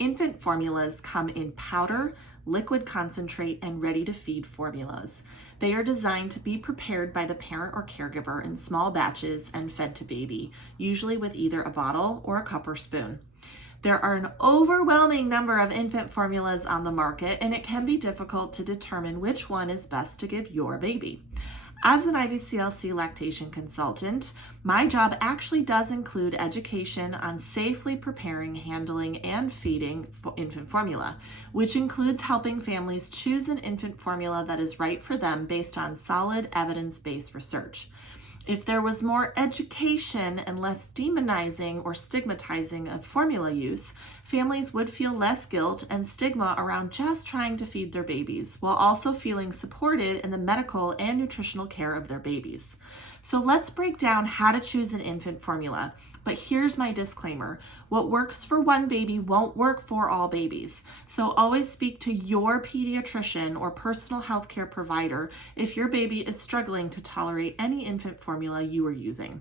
Infant formulas come in powder, liquid concentrate, and ready-to-feed formulas. They are designed to be prepared by the parent or caregiver in small batches and fed to baby, usually with either a bottle or a cup or spoon. There are an overwhelming number of infant formulas on the market, and it can be difficult to determine which one is best to give your baby. As an IBCLC lactation consultant, my job actually does include education on safely preparing, handling, and feeding infant formula, which includes helping families choose an infant formula that is right for them based on solid evidence-based research. If there was more education and less demonizing or stigmatizing of formula use, families would feel less guilt and stigma around just trying to feed their babies, while also feeling supported in the medical and nutritional care of their babies. So let's break down how to choose an infant formula. But here's my disclaimer. What works for one baby won't work for all babies. So always speak to your pediatrician or personal health care provider if your baby is struggling to tolerate any infant formula you are using.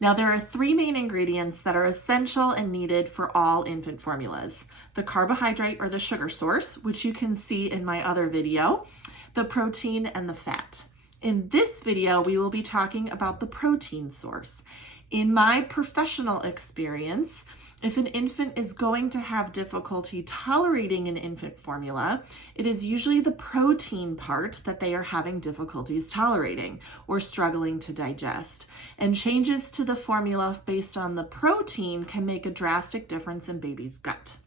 Now, there are 3 main ingredients that are essential and needed for all infant formulas: the carbohydrate or the sugar source, which you can see in my other video, the protein, and the fat. In this video, we will be talking about the protein source. In my professional experience, if an infant is going to have difficulty tolerating an infant formula, it is usually the protein part that they are having difficulties tolerating or struggling to digest. And changes to the formula based on the protein can make a drastic difference in baby's gut.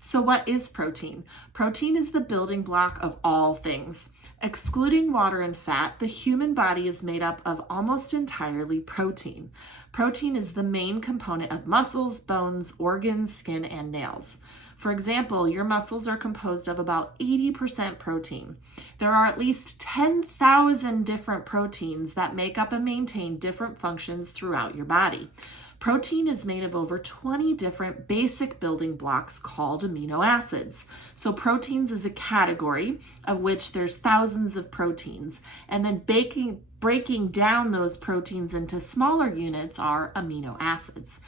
So what is protein? Protein is the building block of all things. Excluding water and fat, the human body is made up of almost entirely protein. Protein is the main component of muscles, bones, organs, skin, and nails. For example, your muscles are composed of about 80% protein. There are at least 10,000 different proteins that make up and maintain different functions throughout your body. Protein is made of over 20 different basic building blocks called amino acids. So proteins is a category of which there's thousands of proteins, and then breaking down those proteins into smaller units are amino acids.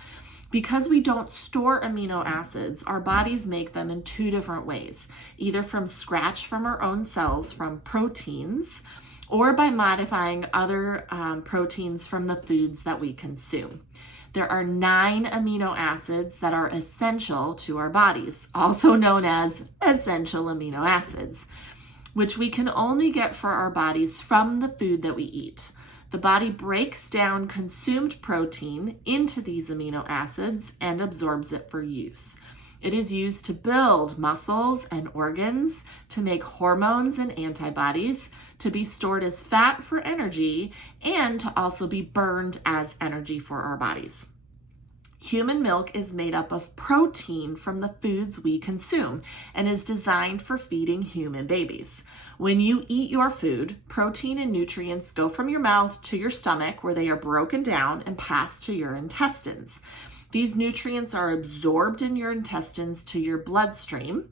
Because we don't store amino acids, our bodies make them in 2 different ways, either from scratch from our own cells from proteins, or by modifying other proteins from the foods that we consume. There are 9 amino acids that are essential to our bodies, also known as essential amino acids, which we can only get for our bodies from the food that we eat. The body breaks down consumed protein into these amino acids and absorbs it for use. It is used to build muscles and organs, to make hormones and antibodies, to be stored as fat for energy, and to also be burned as energy for our bodies. Human milk is made up of protein from the foods we consume and is designed for feeding human babies. When you eat your food, protein and nutrients go from your mouth to your stomach, where they are broken down and passed to your intestines. These nutrients are absorbed in your intestines to your bloodstream,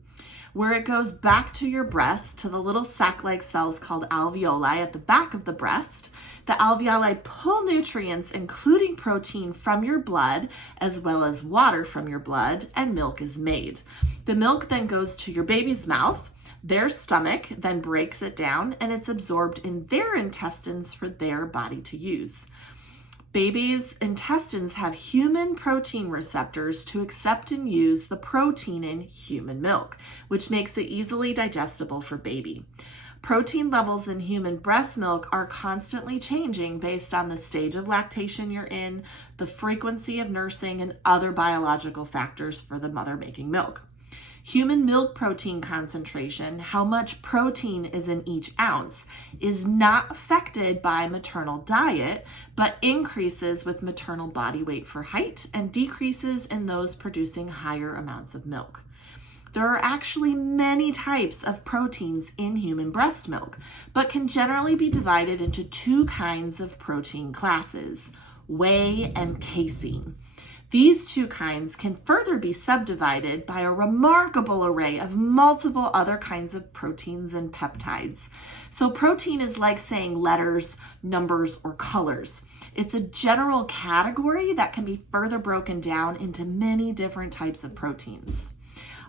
where it goes back to your breast to the little sac-like cells called alveoli at the back of the breast. The alveoli pull nutrients, including protein, from your blood, as well as water from your blood, and milk is made. The milk then goes to your baby's mouth. Their stomach then breaks it down, and it's absorbed in their intestines for their body to use. Babies' intestines have human protein receptors to accept and use the protein in human milk, which makes it easily digestible for baby. Protein levels in human breast milk are constantly changing based on the stage of lactation you're in, the frequency of nursing, and other biological factors for the mother making milk. Human milk protein concentration, how much protein is in each ounce, is not affected by maternal diet, but increases with maternal body weight for height and decreases in those producing higher amounts of milk. There are actually many types of proteins in human breast milk, but can generally be divided into 2 kinds of protein classes: whey and casein. These 2 kinds can further be subdivided by a remarkable array of multiple other kinds of proteins and peptides. So protein is like saying letters, numbers, or colors. It's a general category that can be further broken down into many different types of proteins.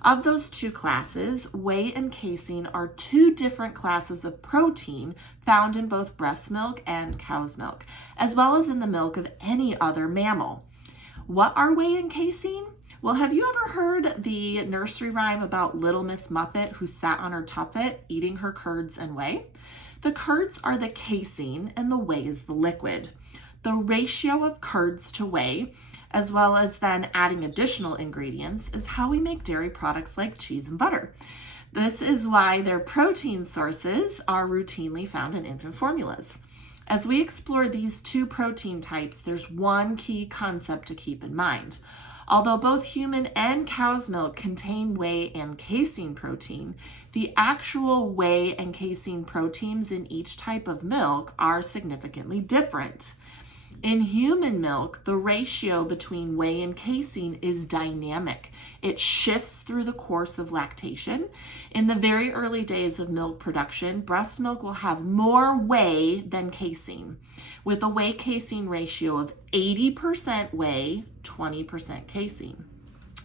Of those two classes, whey and casein are two different classes of protein found in both breast milk and cow's milk, as well as in the milk of any other mammal. What are whey and casein? Well, have you ever heard the nursery rhyme about Little Miss Muffet who sat on her tuffet eating her curds and whey? The curds are the casein and the whey is the liquid. The ratio of curds to whey, as well as then adding additional ingredients, is how we make dairy products like cheese and butter. This is why their protein sources are routinely found in infant formulas. As we explore these two protein types, there's one key concept to keep in mind. Although both human and cow's milk contain whey and casein protein, the actual whey and casein proteins in each type of milk are significantly different. In human milk, the ratio between whey and casein is dynamic. It shifts through the course of lactation. In the very early days of milk production, breast milk will have more whey than casein, with a whey-casein ratio of 80% whey, 20% casein.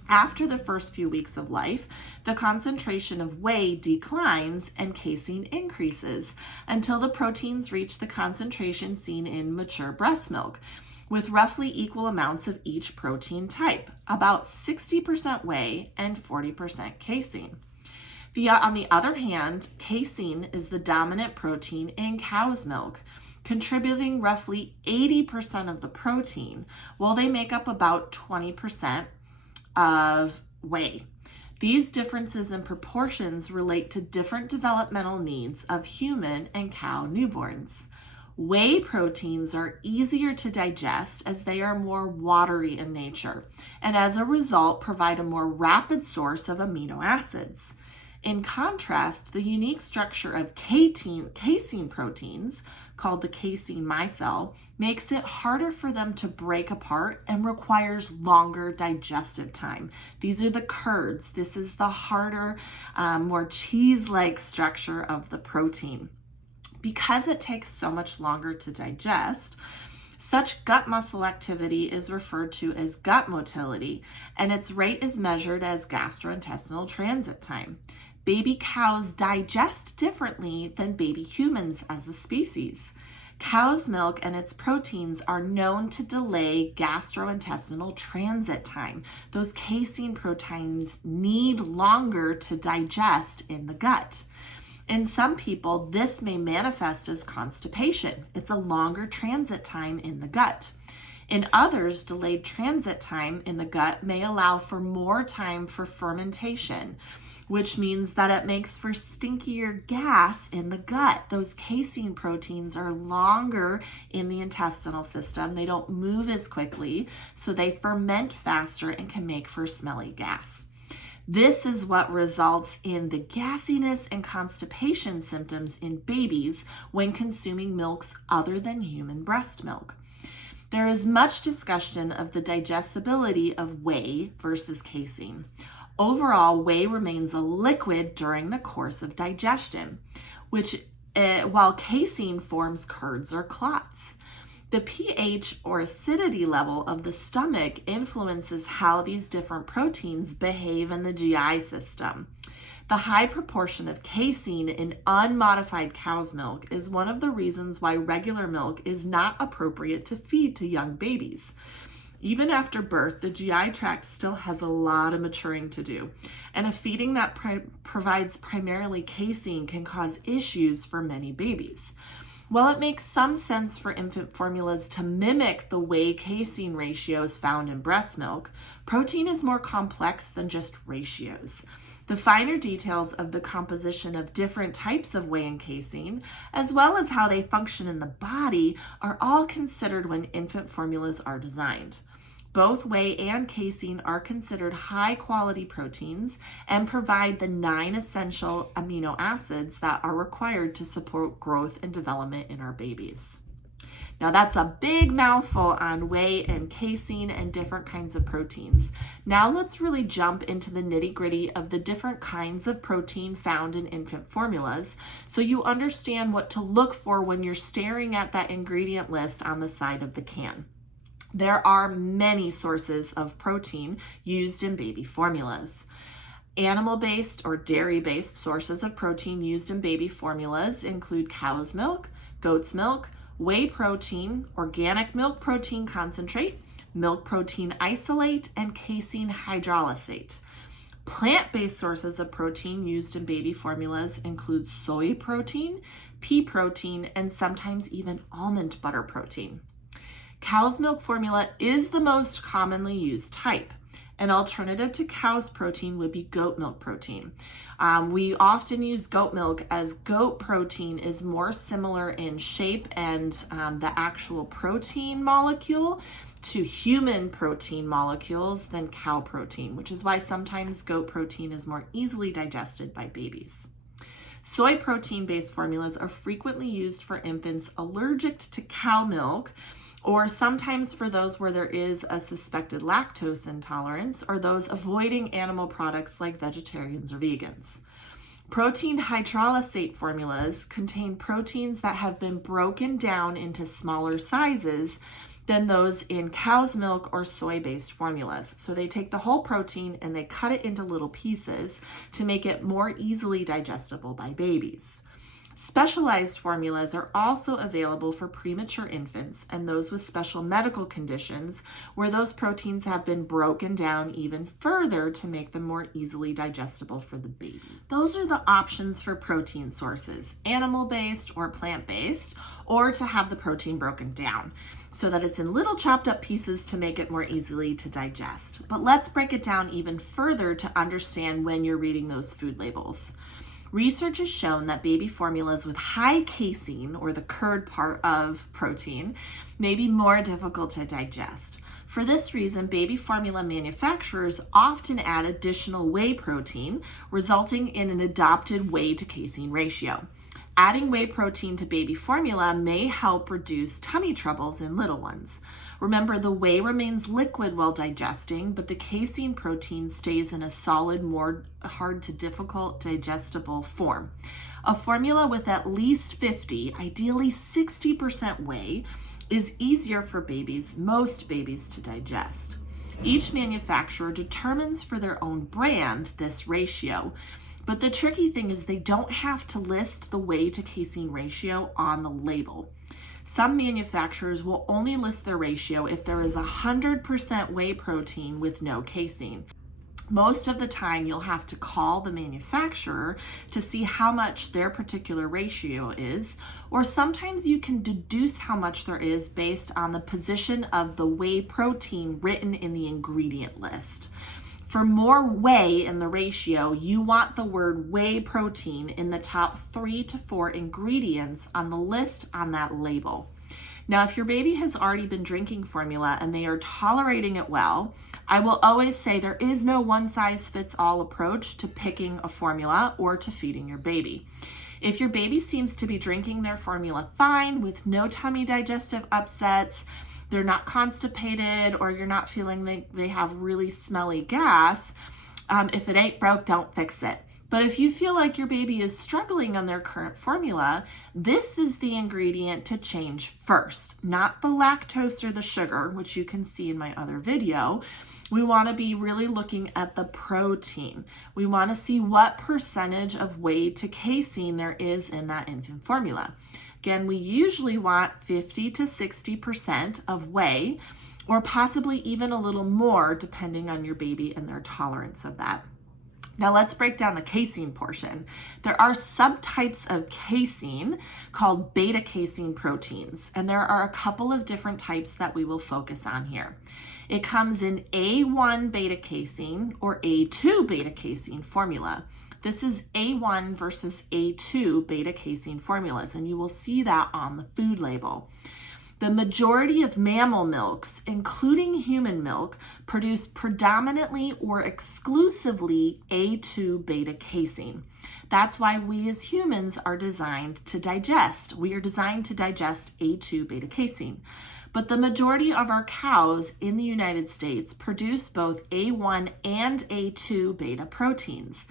After the first few weeks of life, the concentration of whey declines and casein increases until the proteins reach the concentration seen in mature breast milk, with roughly equal amounts of each protein type, about 60% whey and 40% casein. On the other hand, casein is the dominant protein in cow's milk, contributing roughly 80% of the protein, while they make up about 20% of whey. These differences in proportions relate to different developmental needs of human and cow newborns. Whey proteins are easier to digest as they are more watery in nature, and as a result provide a more rapid source of amino acids. In contrast, the unique structure of casein proteins, called the casein micelle, makes it harder for them to break apart and requires longer digestive time. These are the curds. This is the harder, more cheese-like structure of the protein. Because it takes so much longer to digest, such gut muscle activity is referred to as gut motility, and its rate is measured as gastrointestinal transit time. Baby cows digest differently than baby humans as a species. Cow's milk and its proteins are known to delay gastrointestinal transit time. Those casein proteins need longer to digest in the gut. In some people, this may manifest as constipation. It's a longer transit time in the gut. In others, delayed transit time in the gut may allow for more time for fermentation, which means that it makes for stinkier gas in the gut. Those casein proteins are longer in the intestinal system. They don't move as quickly, so they ferment faster and can make for smelly gas. This is what results in the gassiness and constipation symptoms in babies when consuming milks other than human breast milk. There is much discussion of the digestibility of whey versus casein. Overall, whey remains a liquid during the course of digestion, while casein forms curds or clots. The pH or acidity level of the stomach influences how these different proteins behave in the GI system. The high proportion of casein in unmodified cow's milk is one of the reasons why regular milk is not appropriate to feed to young babies. Even after birth, the GI tract still has a lot of maturing to do, and a feeding that provides primarily casein can cause issues for many babies. While it makes some sense for infant formulas to mimic the whey-casein ratios found in breast milk, protein is more complex than just ratios. The finer details of the composition of different types of whey and casein, as well as how they function in the body, are all considered when infant formulas are designed. Both whey and casein are considered high-quality proteins and provide the 9 essential amino acids that are required to support growth and development in our babies. Now that's a big mouthful on whey and casein and different kinds of proteins. Now let's really jump into the nitty-gritty of the different kinds of protein found in infant formulas so you understand what to look for when you're staring at that ingredient list on the side of the can. There are many sources of protein used in baby formulas. Animal-based or dairy-based sources of protein used in baby formulas include cow's milk, goat's milk, whey protein, organic milk protein concentrate, milk protein isolate, and casein hydrolysate. Plant-based sources of protein used in baby formulas include soy protein, pea protein, and sometimes even almond butter protein. Cow's milk formula is the most commonly used type. An alternative to cow's protein would be goat milk protein. We often use goat milk as goat protein is more similar in shape and the actual protein molecule to human protein molecules than cow protein, which is why sometimes goat protein is more easily digested by babies. Soy protein-based formulas are frequently used for infants allergic to cow milk, or sometimes for those where there is a suspected lactose intolerance, or those avoiding animal products like vegetarians or vegans. Protein hydrolysate formulas contain proteins that have been broken down into smaller sizes than those in cow's milk or soy-based formulas. So they take the whole protein and they cut it into little pieces to make it more easily digestible by babies. Specialized formulas are also available for premature infants and those with special medical conditions where those proteins have been broken down even further to make them more easily digestible for the baby. Those are the options for protein sources, animal-based or plant-based, or to have the protein broken down so that it's in little chopped up pieces to make it more easily to digest. But let's break it down even further to understand when you're reading those food labels. Research has shown that baby formulas with high casein, or the curd part of protein, may be more difficult to digest. For this reason, baby formula manufacturers often add additional whey protein, resulting in an adopted whey to casein ratio. Adding whey protein to baby formula may help reduce tummy troubles in little ones. Remember, the whey remains liquid while digesting, but the casein protein stays in a solid, more hard to difficult digestible form. A formula with at least 50, ideally 60% whey is easier for babies, most babies, to digest. Each manufacturer determines for their own brand this ratio. But the tricky thing is they don't have to list the whey to casein ratio on the label. Some manufacturers will only list their ratio if there is 100% whey protein with no casein. Most of the time, you'll have to call the manufacturer to see how much their particular ratio is, or sometimes you can deduce how much there is based on the position of the whey protein written in the ingredient list. For more whey in the ratio, you want the word whey protein in the top 3 to 4 ingredients on the list on that label. Now, if your baby has already been drinking formula and they are tolerating it well, I will always say there is no one-size-fits-all approach to picking a formula or to feeding your baby. If your baby seems to be drinking their formula fine with no tummy digestive upsets, they're not constipated, or you're not feeling they have really smelly gas, if it ain't broke, don't fix it. But if you feel like your baby is struggling on their current formula, this is the ingredient to change first, not the lactose or the sugar, which you can see in my other video. We want to be really looking at the protein. We want to see what percentage of whey to casein there is in that infant formula. Again, we usually want 50 to 60% of whey, or possibly even a little more depending on your baby and their tolerance of that. Now let's break down the casein portion. There are subtypes of casein called beta casein proteins, and there are a couple of different types that we will focus on here. It comes in A1 beta casein or A2 beta casein formula. This is A1 versus A2 beta casein formulas, and you will see that on the food label. The majority of mammal milks, including human milk, produce predominantly or exclusively A2 beta casein. That's why we as humans are designed to digest. We are designed to digest A2 beta casein. But the majority of our cows in the United States produce both A1 and A2 beta proteins.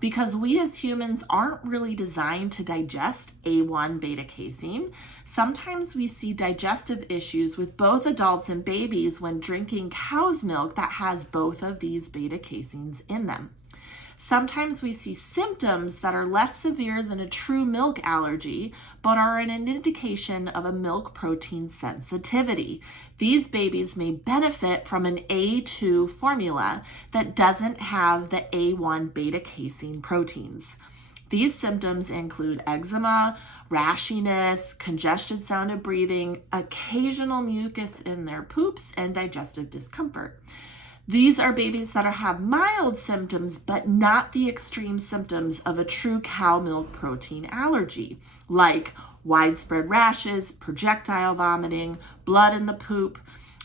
Because we as humans aren't really designed to digest A1 beta casein, sometimes we see digestive issues with both adults and babies when drinking cow's milk that has both of these beta caseins in them. Sometimes we see symptoms that are less severe than a true milk allergy, but are an indication of a milk protein sensitivity. These babies may benefit from an A2 formula that doesn't have the A1 beta casein proteins. These symptoms include eczema, rashiness, congested sound of breathing, occasional mucus in their poops, and digestive discomfort. These are babies that have mild symptoms, but not the extreme symptoms of a true cow milk protein allergy, like widespread rashes, projectile vomiting, blood in the poop,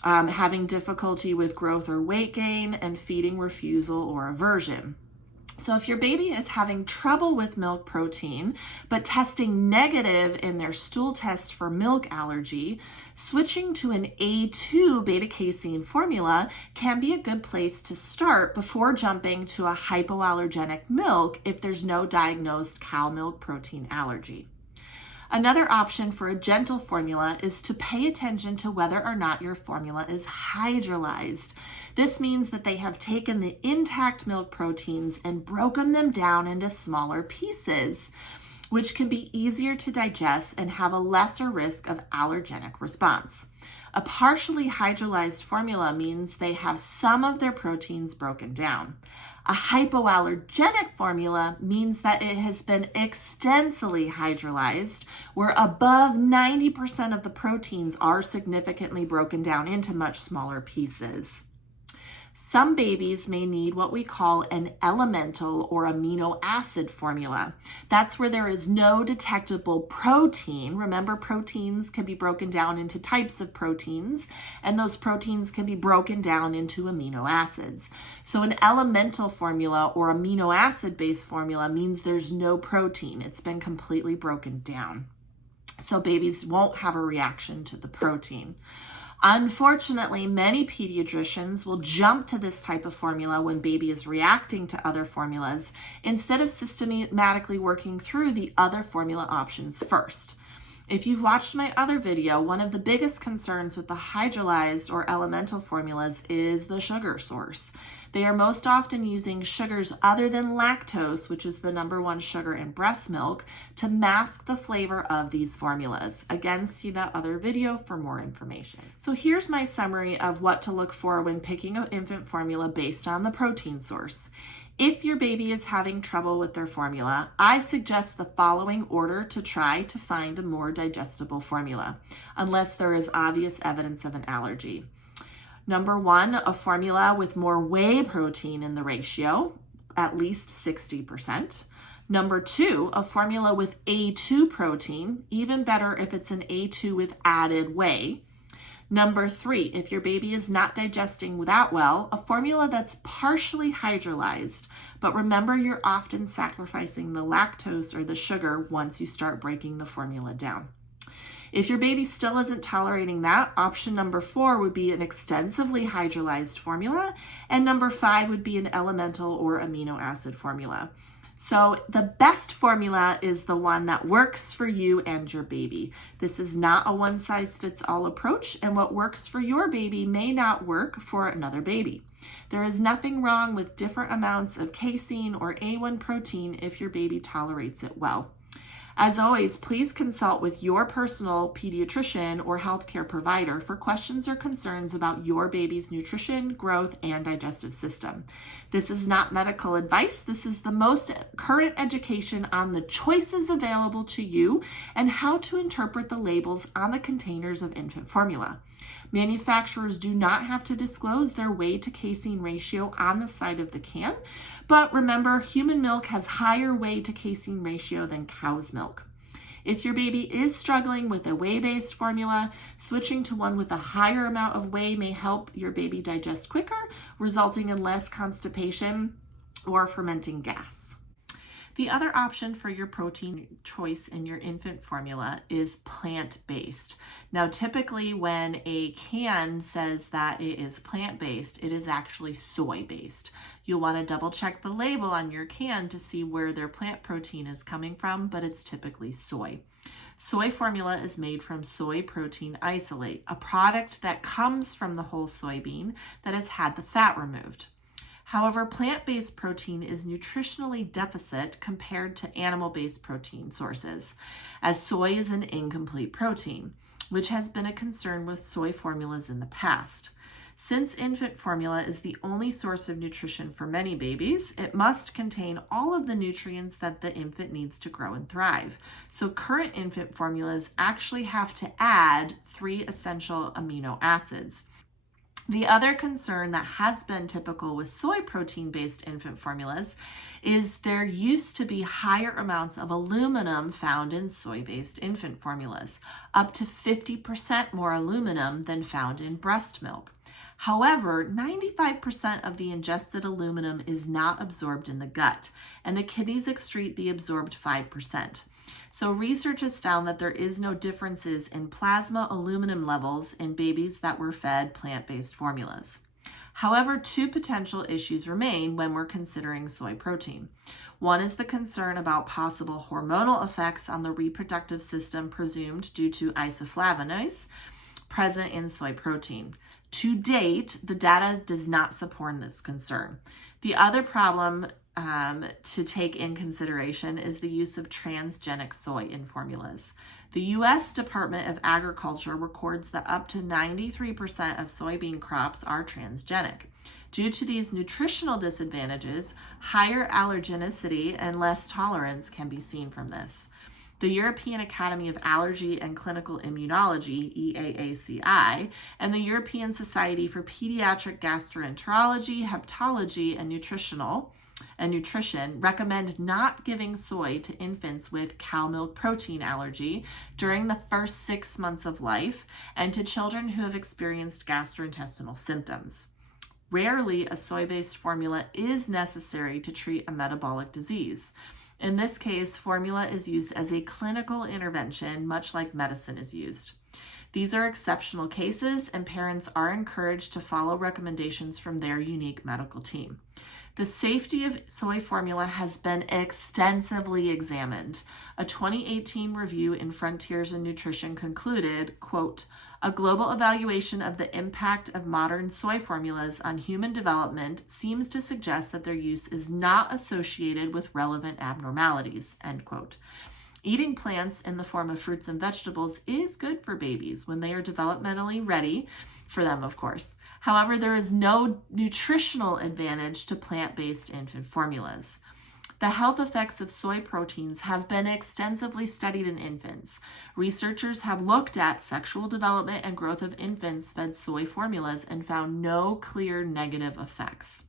having difficulty with growth or weight gain, and feeding refusal or aversion. So if your baby is having trouble with milk protein, but testing negative in their stool test for milk allergy, switching to an A2 beta casein formula can be a good place to start before jumping to a hypoallergenic milk if there's no diagnosed cow milk protein allergy. Another option for a gentle formula is to pay attention to whether or not your formula is hydrolyzed. This means that they have taken the intact milk proteins and broken them down into smaller pieces, which can be easier to digest and have a lesser risk of allergenic response. A partially hydrolyzed formula means they have some of their proteins broken down. A hypoallergenic formula means that it has been extensively hydrolyzed, where above 90% of the proteins are significantly broken down into much smaller pieces. Some babies may need what we call an elemental or amino acid formula. That's where there is no detectable protein. Remember, proteins can be broken down into types of proteins, and those proteins can be broken down into amino acids. So an elemental formula or amino acid-based formula means there's no protein. It's been completely broken down. So babies won't have a reaction to the protein. Unfortunately, many pediatricians will jump to this type of formula when baby is reacting to other formulas instead of systematically working through the other formula options first. If you've watched my other video, one of the biggest concerns with the hydrolyzed or elemental formulas is the sugar source. They are most often using sugars other than lactose, which is the #1 sugar in breast milk, to mask the flavor of these formulas. Again, see that other video for more information. So here's my summary of what to look for when picking an infant formula based on the protein source. If your baby is having trouble with their formula, I suggest the following order to try to find a more digestible formula, unless there is obvious evidence of an allergy. #1, a formula with more whey protein in the ratio, at least 60%. #2, a formula with A2 protein, even better if it's an A2 with added whey. #3, if your baby is not digesting that well, a formula that's partially hydrolyzed. But remember, you're often sacrificing the lactose or the sugar once you start breaking the formula down. If your baby still isn't tolerating that, option #4 would be an extensively hydrolyzed formula, and #5 would be an elemental or amino acid formula. So the best formula is the one that works for you and your baby. This is not a one-size-fits-all approach, and what works for your baby may not work for another baby. There is nothing wrong with different amounts of casein or A1 protein if your baby tolerates it well. As always, please consult with your personal pediatrician or healthcare provider for questions or concerns about your baby's nutrition, growth, and digestive system. This is not medical advice. This is the most current education on the choices available to you and how to interpret the labels on the containers of infant formula. Manufacturers do not have to disclose their whey to casein ratio on the side of the can, but remember, human milk has higher whey to casein ratio than cow's milk. If your baby is struggling with a whey-based formula, switching to one with a higher amount of whey may help your baby digest quicker, resulting in less constipation or fermenting gas. The other option for your protein choice in your infant formula is plant-based. Now, typically when a can says that it is plant-based, it is actually soy-based. You'll want to double check the label on your can to see where their plant protein is coming from, but it's typically soy. Soy formula is made from soy protein isolate, a product that comes from the whole soybean that has had the fat removed. However, plant-based protein is nutritionally deficit compared to animal-based protein sources, as soy is an incomplete protein, which has been a concern with soy formulas in the past. Since infant formula is the only source of nutrition for many babies, it must contain all of the nutrients that the infant needs to grow and thrive. So current infant formulas actually have to add 3 essential amino acids. The other concern that has been typical with soy protein-based infant formulas is there used to be higher amounts of aluminum found in soy-based infant formulas, up to 50% more aluminum than found in breast milk. However, 95% of the ingested aluminum is not absorbed in the gut, and the kidneys excrete the absorbed 5%. So research has found that there is no differences in plasma aluminum levels in babies that were fed plant-based formulas. However, 2 potential issues remain when we're considering soy protein. One is the concern about possible hormonal effects on the reproductive system presumed due to isoflavonoids present in soy protein. To date, the data does not support this concern. The other problem to take in consideration is the use of transgenic soy in formulas. The U.S. Department of Agriculture records that up to 93% of soybean crops are transgenic. Due to these nutritional disadvantages, higher allergenicity and less tolerance can be seen from this. The European Academy of Allergy and Clinical Immunology, EAACI, and the European Society for Pediatric Gastroenterology, Hepatology, and Nutrition recommend not giving soy to infants with cow milk protein allergy during the first 6 months of life and to children who have experienced gastrointestinal symptoms. Rarely, a soy-based formula is necessary to treat a metabolic disease. In this case, formula is used as a clinical intervention, much like medicine is used. These are exceptional cases, and parents are encouraged to follow recommendations from their unique medical team. The safety of soy formula has been extensively examined. A 2018 review in Frontiers in Nutrition concluded, quote, "A global evaluation of the impact of modern soy formulas on human development seems to suggest that their use is not associated with relevant abnormalities," end quote. Eating plants in the form of fruits and vegetables is good for babies when they are developmentally ready for them, of course. However, there is no nutritional advantage to plant-based infant formulas. The health effects of soy proteins have been extensively studied in infants. Researchers have looked at sexual development and growth of infants fed soy formulas and found no clear negative effects.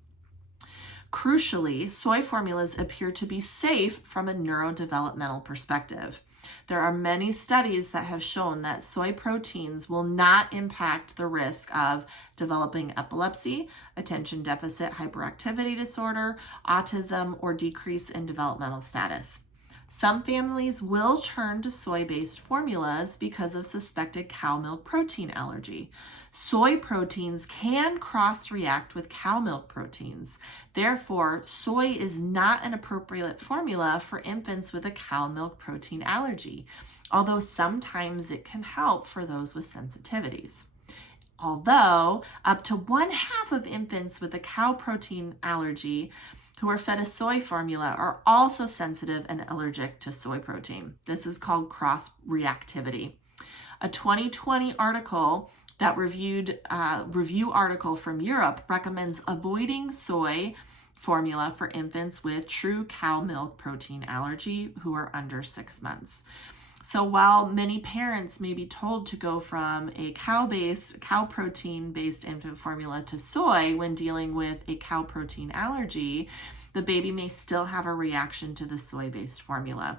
Crucially, soy formulas appear to be safe from a neurodevelopmental perspective. There are many studies that have shown that soy proteins will not impact the risk of developing epilepsy, attention deficit hyperactivity disorder, autism, or decrease in developmental status. Some families will turn to soy-based formulas because of suspected cow milk protein allergy. Soy proteins can cross-react with cow milk proteins. Therefore, soy is not an appropriate formula for infants with a cow milk protein allergy, although sometimes it can help for those with sensitivities. Although up to 1/2 of infants with a cow protein allergy who are fed a soy formula are also sensitive and allergic to soy protein. This is called cross-reactivity. A 2020 article that review article from Europe recommends avoiding soy formula for infants with true cow milk protein allergy who are under 6 months. So while many parents may be told to go from a cow protein-based infant formula to soy when dealing with a cow protein allergy, the baby may still have a reaction to the soy-based formula.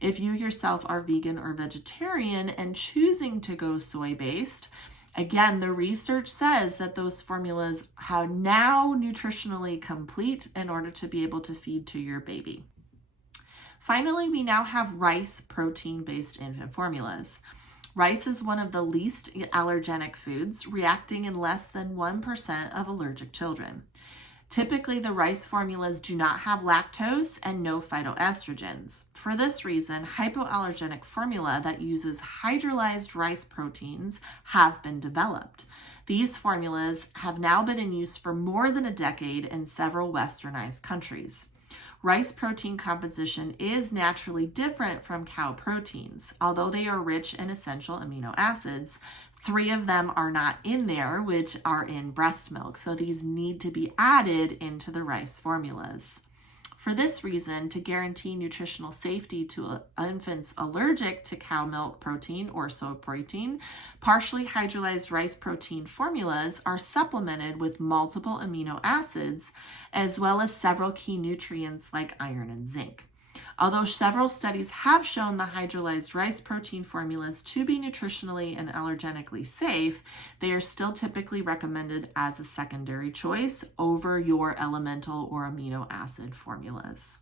If you yourself are vegan or vegetarian and choosing to go soy-based, again, the research says that those formulas are now nutritionally complete in order to be able to feed to your baby. Finally, we now have rice protein-based infant formulas. Rice is one of the least allergenic foods, reacting in less than 1% of allergic children. Typically, the rice formulas do not have lactose and no phytoestrogens. For this reason, hypoallergenic formula that uses hydrolyzed rice proteins have been developed. These formulas have now been in use for more than a decade in several westernized countries. Rice protein composition is naturally different from cow proteins. Although they are rich in essential amino acids, 3 of them are not in there, which are in breast milk. So these need to be added into the rice formulas. For this reason, to guarantee nutritional safety to infants allergic to cow milk protein or soy protein, partially hydrolyzed rice protein formulas are supplemented with multiple amino acids, as well as several key nutrients like iron and zinc. Although several studies have shown the hydrolyzed rice protein formulas to be nutritionally and allergenically safe, they are still typically recommended as a secondary choice over your elemental or amino acid formulas.